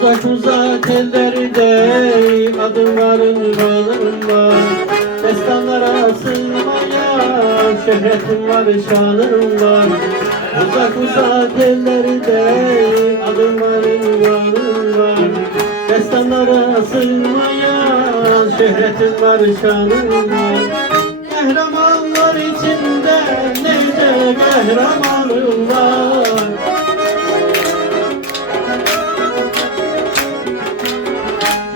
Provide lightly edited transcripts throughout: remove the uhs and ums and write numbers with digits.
Uzak uzak ellerde adım varın varım var. Destanlara sığmaya şöhretim var, şanım var. Uzak uzak ellerde adım varın varım var. Destanlara sığmaya şöhretim var, şanım var. Kahramanlar içinde neyce kahramanım var.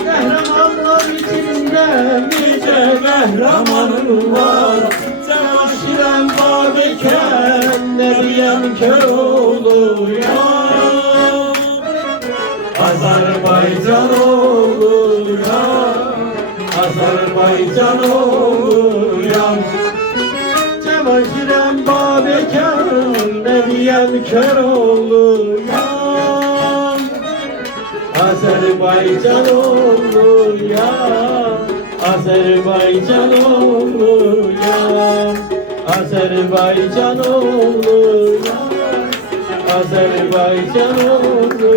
Kahramanlar içinde nice kahramanım var. Savaşıran babeken ne diyen Köroğlu ya. Azerbaycan oğlu ya. Azerbaycan oğlu ya. Savaşıran babeken ne diyen Köroğlu ya. Azerbaycan oğlu ya. Azerbaycan oğlu ya. Azerbaycan oğlu ya. Azerbaycan oğlu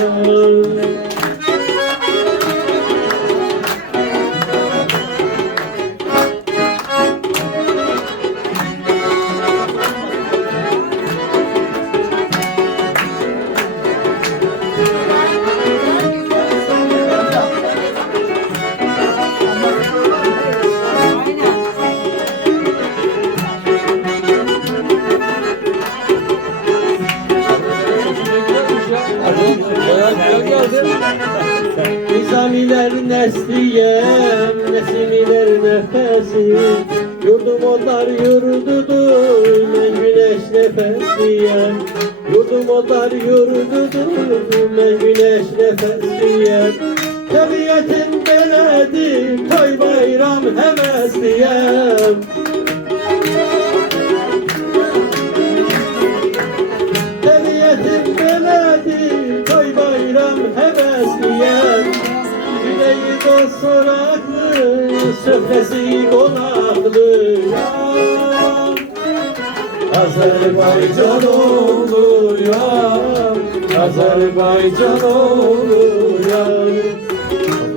ya. Nizamiler nesliyem, nesimiler nefesim. Yurdum onlar yurdudur, ben güneş nefesliyem. Yurdum onlar yurdudur, ben güneş nefesliyem. Tabiatım beledir, toy bayram hevesliyem. Tabiatım beledir, toy bayram hevesliyem. Yüreği dost soraklı, söfresi konaklı ya. Azerbaycan oğlu ya. Azerbaycan oğlu ya.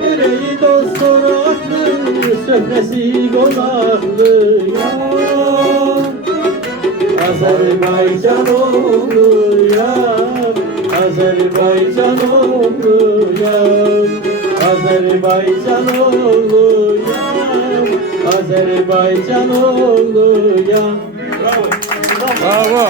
Yüreği dost soraklı, söfresi konaklı ya. Azerbaycan oğlu ya. Azerbaycan oğlu ya. Azerbaycan oğlu ya. Azerbaycan oğlu ya. Bravo.